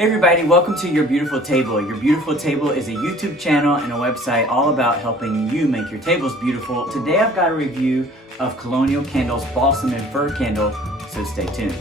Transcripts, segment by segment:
Hey everybody, welcome to Your Beautiful Table. Your Beautiful Table is a YouTube channel and a website all about helping you make your tables beautiful. Today I've got a review of Colonial Candle's Balsam and Fir candle, so stay tuned.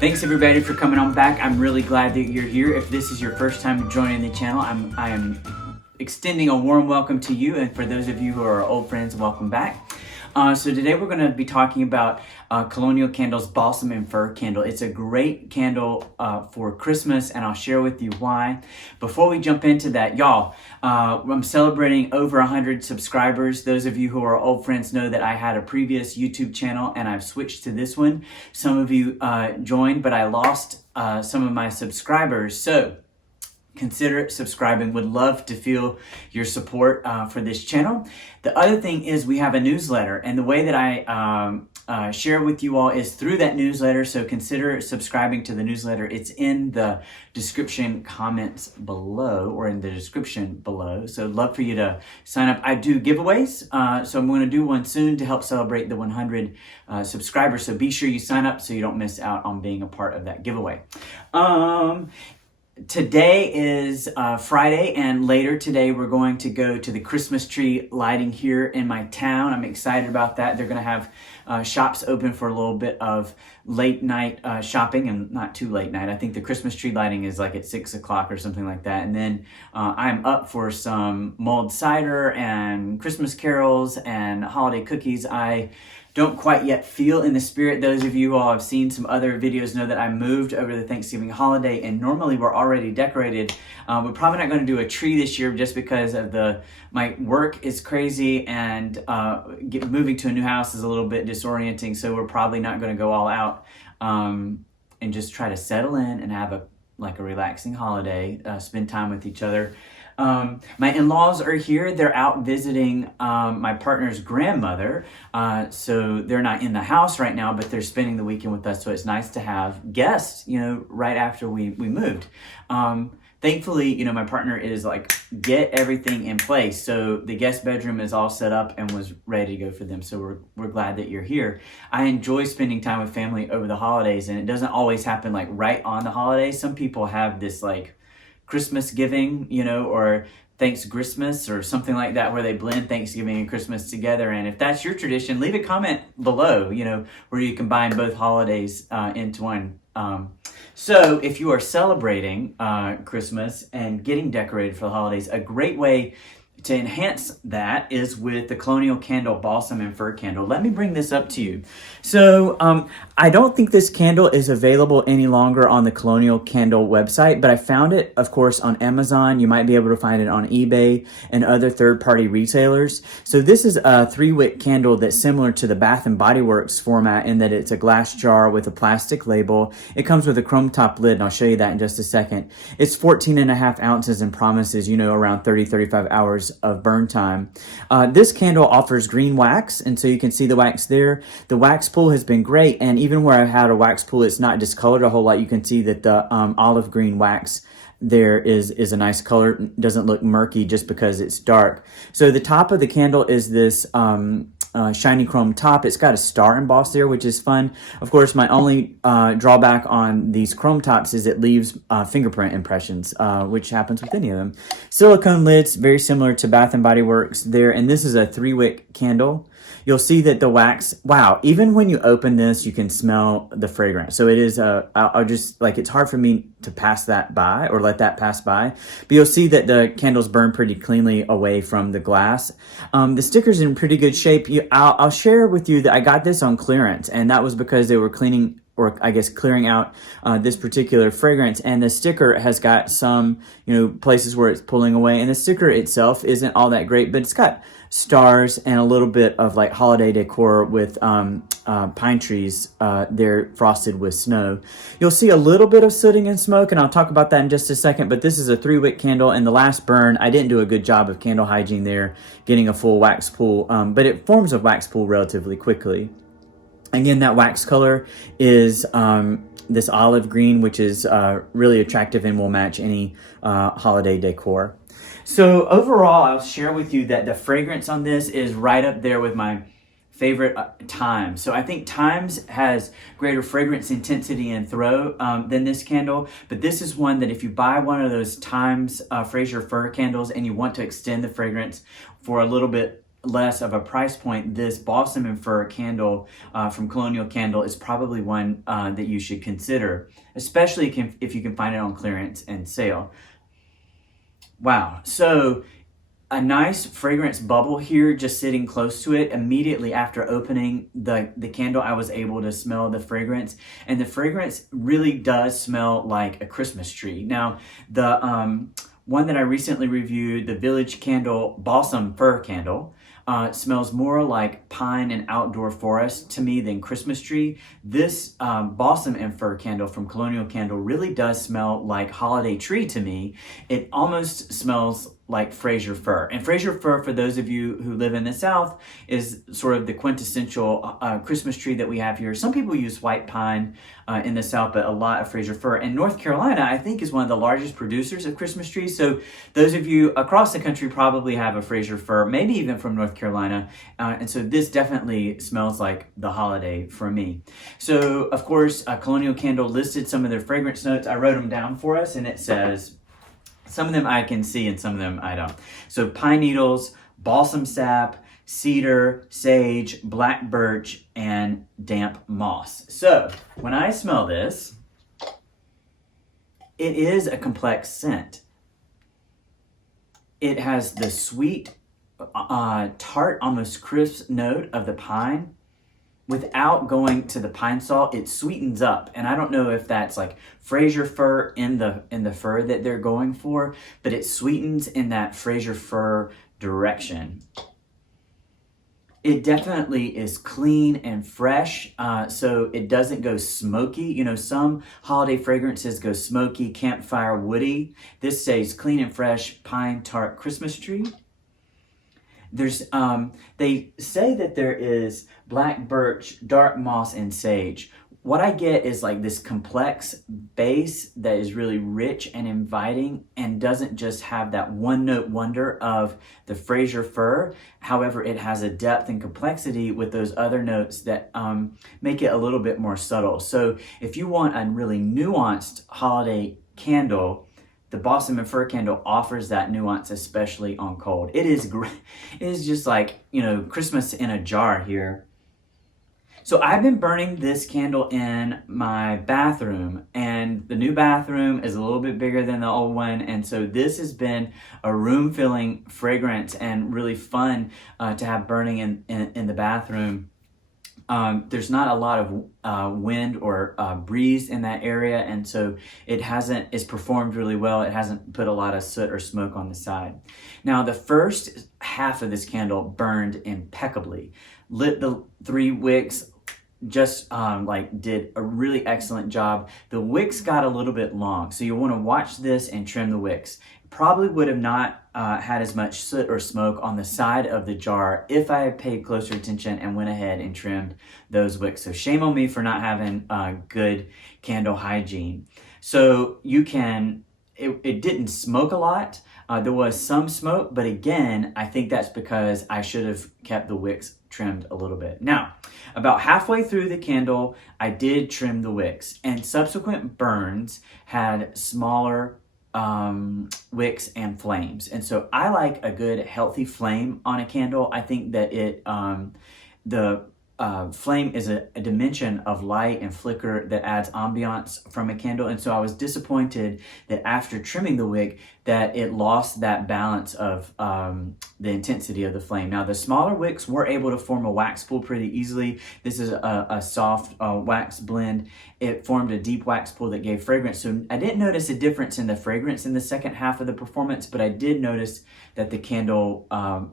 Thanks everybody for coming on back. I'm really glad that you're here. If this is your first time joining the channel, I am extending a warm welcome to you, and for those of you who are old friends, welcome back. So today we're going to be talking about Colonial Candle's Balsam and Fir candle. It's a great candle for Christmas, and I'll share with you why. Before we jump into that, y'all, I'm celebrating over 100 subscribers. Those of you who are old friends know that I had a previous YouTube channel and I've switched to this one. Some of you joined, but I lost some of my subscribers. So consider subscribing. Would love to feel your support for this channel. The other thing is we have a newsletter, and the way that I share with you all is through that newsletter, so consider subscribing to the newsletter. It's in the description comments below, or in the description below, so I'd love for you to sign up. I do giveaways, so I'm going to do one soon to help celebrate the 100 subscribers, so be sure you sign up so you don't miss out on being a part of that giveaway. Today is Friday, and later today we're going to go to the Christmas tree lighting here in my town. I'm excited about that. They're going to have shops open for a little bit of late night shopping, and not too late night. I think the Christmas tree lighting is like at 6 o'clock or something like that. And then I'm up for some mulled cider and Christmas carols and holiday cookies. I don't quite yet feel in the spirit. Those of you who have seen some other videos know that I moved over the Thanksgiving holiday, and normally we're already decorated. We're probably not going to do a tree this year just because of my work is crazy, and moving to a new house is a little bit disorienting, so we're probably not going to go all out and just try to settle in and have a relaxing holiday, spend time with each other. My in-laws are here. They're out visiting my partner's grandmother, so they're not in the house right now, but they're spending the weekend with us, so it's nice to have guests, right after we moved. Thankfully, my partner is get everything in place, so the guest bedroom is all set up and was ready to go for them, so we're glad that you're here. I enjoy spending time with family over the holidays, and it doesn't always happen right on the holidays. Some people have this Christmas giving, or Thanks Christmas or something like that, where they blend Thanksgiving and Christmas together. And if that's your tradition, leave a comment below, where you combine both holidays into one. So if you are celebrating Christmas and getting decorated for the holidays, a great way to enhance that is with the Colonial Candle Balsam and Fir candle. Let me bring this up to you. So I don't think this candle is available any longer on the Colonial Candle website, but I found it, of course, on Amazon. You might be able to find it on eBay and other third-party retailers. So this is a 3-wick candle that's similar to the Bath & Body Works format in that it's a glass jar with a plastic label. It comes with a chrome top lid, and I'll show you that in just a second. It's 14.5 ounces and promises, around 30-35 hours of burn time. This candle offers green wax, and so you can see the wax there. The wax pool has been great, and even where I've had a wax pool, it's not discolored a whole lot. You can see that the olive green wax there is a nice color. It doesn't look murky just because it's dark. So the top of the candle is this shiny chrome top. It's got a star embossed there, which is fun. Of course, my only drawback on these chrome tops is it leaves fingerprint impressions, which happens with any of them. Silicone lids, very similar to Bath & Body Works there, and this is a 3-wick candle. You'll see that the wax, wow, even when you open this, you can smell the fragrance. So it is, I'll just, it's hard for me to pass that by or let that pass by. But you'll see that the candles burn pretty cleanly away from the glass. The sticker's in pretty good shape. I'll share with you that I got this on clearance, and that was because they were cleaning, or I guess clearing out this particular fragrance, and the sticker has got some, places where it's pulling away, and the sticker itself isn't all that great, but it's got stars and a little bit of holiday decor with pine trees there frosted with snow. You'll see a little bit of sooting and smoke, and I'll talk about that in just a second, but this is a 3-wick candle, and the last burn, I didn't do a good job of candle hygiene there, getting a full wax pool, but it forms a wax pool relatively quickly. Again, that wax color is this olive green, which is really attractive and will match any holiday decor. So overall, I'll share with you that the fragrance on this is right up there with my favorite Times. So I think Times has greater fragrance intensity and throw than this candle, but this is one that if you buy one of those Times Fraser Fir candles and you want to extend the fragrance for a little bit less of a price point, this Balsam and Fir candle from Colonial Candle is probably one that you should consider, especially if you can find it on clearance and sale. Wow, so a nice fragrance bubble here just sitting close to it. Immediately after opening the candle, I was able to smell the fragrance, and the fragrance really does smell like a Christmas tree. Now, the one that I recently reviewed, the Village Candle Balsam Fir candle, smells more like pine and outdoor forest to me than Christmas tree. This Balsam and Fir candle from Colonial Candle really does smell like holiday tree to me. It almost smells like Fraser Fir. And Fraser Fir, for those of you who live in the South, is sort of the quintessential Christmas tree that we have here. Some people use white pine in the South, but a lot of Fraser Fir. And North Carolina, I think, is one of the largest producers of Christmas trees. So those of you across the country probably have a Fraser Fir, maybe even from North Carolina. And so this definitely smells like the holiday for me. So, of course, Colonial Candle listed some of their fragrance notes. I wrote them down for us, and it says, some of them I can see and some of them I don't. So pine needles, balsam sap, cedar, sage, black birch, and damp moss. So when I smell this, it is a complex scent. It has the sweet, tart, almost crisp note of the pine. Without going to the pine salt, it sweetens up, and I don't know if that's like Fraser Fir in the fir that they're going for, but it sweetens in that Fraser Fir direction. It definitely is clean and fresh, so it doesn't go smoky. You know, some holiday fragrances go smoky, campfire, woody. This stays clean and fresh, pine, tart, Christmas tree. There's, they say that there is black birch, dark moss, and sage. What I get is like this complex base that is really rich and inviting and doesn't just have that one note wonder of the Fraser Fir. However, it has a depth and complexity with those other notes that make it a little bit more subtle. So if you want a really nuanced holiday candle, the Balsam and Fir candle offers that nuance, especially on cold. It is great. It is just like, you know, Christmas in a jar here. So I've been burning this candle in my bathroom, and the new bathroom is a little bit bigger than the old one, and so this has been a room-filling fragrance and really fun to have burning in the bathroom. There's not a lot of wind or breeze in that area, and so it's performed really well. It hasn't put a lot of soot or smoke on the side. Now, the first half of this candle burned impeccably. Lit the 3 wicks, just did a really excellent job. The wicks got a little bit long, so you want to watch this and trim the wicks. Probably would have not had as much soot or smoke on the side of the jar if I had paid closer attention and went ahead and trimmed those wicks. So shame on me for not having good candle hygiene. So you can, it didn't smoke a lot. There was some smoke, but again, I think that's because I should have kept the wicks trimmed a little bit. Now, about halfway through the candle, I did trim the wicks, and subsequent burns had smaller wicks and flames. And so I like a good healthy flame on a candle. I think that the flame is a dimension of light and flicker that adds ambiance from a candle. And so I was disappointed that after trimming the wick that it lost that balance of the intensity of the flame. Now, the smaller wicks were able to form a wax pool pretty easily. This is a soft wax blend. It formed a deep wax pool that gave fragrance. So I didn't notice a difference in the fragrance in the second half of the performance, but I did notice that the candle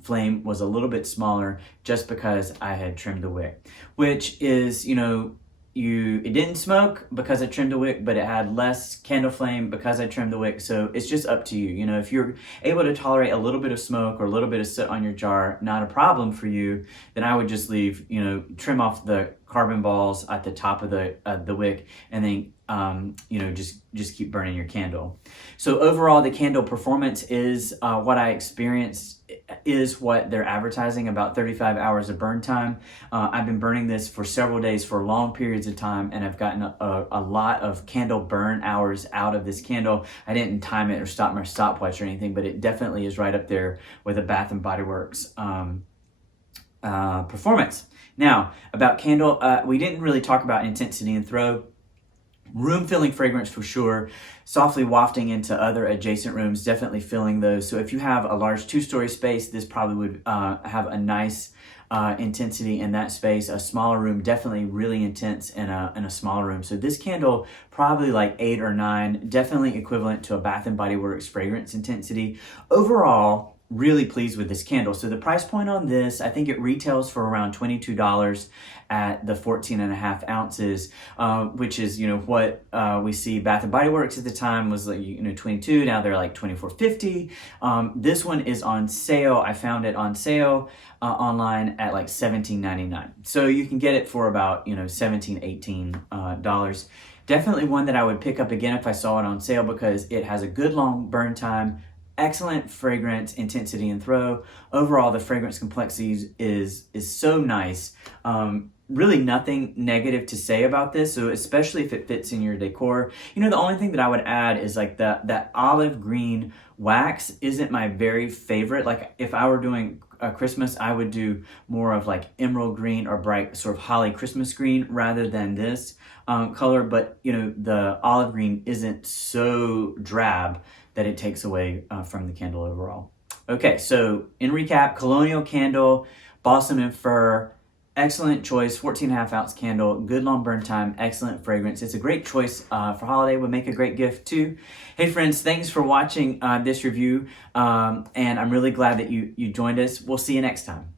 flame was a little bit smaller just because I had trimmed the wick, which is, you know, it didn't smoke because I trimmed the wick, but it had less candle flame because I trimmed the wick. So it's just up to you. You know, if you're able to tolerate a little bit of smoke or a little bit of soot on your jar, not a problem for you, then I would just leave, you know, trim off the carbon balls at the top of the wick and then just keep burning your candle. So overall, the candle performance is what I experienced is what they're advertising, about 35 hours of burn time. I've been burning this for several days for long periods of time, and I've gotten a lot of candle burn hours out of this candle. I didn't time it or stop my stopwatch or anything, but it definitely is right up there with a Bath & Body Works performance. Now, about candle, we didn't really talk about intensity and throw. Room filling fragrance for sure, softly wafting into other adjacent rooms, definitely filling those. So if you have a large 2-story space, this probably would have a nice intensity in that space. A smaller room, definitely really intense in a smaller room. So this candle, probably like 8 or 9, definitely equivalent to a Bath & Body Works fragrance intensity. Overall, really pleased with this candle. So the price point on this, I think it retails for around $22 at the 14.5 ounces, which is, what we see Bath & Body Works at the time was like, $22. Now they're like $24.50. This one is on sale. I found it on sale online at like $17.99. So you can get it for about, $17, $18. Definitely one that I would pick up again if I saw it on sale, because it has a good long burn time, excellent fragrance, intensity, and throw. Overall, the fragrance complexity is so nice. Really nothing negative to say about this, so especially if it fits in your decor. The only thing that I would add is like that olive green wax isn't my very favorite. Like if I were doing a Christmas, I would do more of like emerald green or bright sort of holly Christmas green rather than this color. But the olive green isn't so drab that it takes away from the candle overall. Okay, so in recap, Colonial candle, Balsam Fir, excellent choice, 14.5 ounce candle, good long burn time, excellent fragrance. It's a great choice for holiday, would make a great gift too. Hey friends, thanks for watching this review, and I'm really glad that you joined us. We'll see you next time.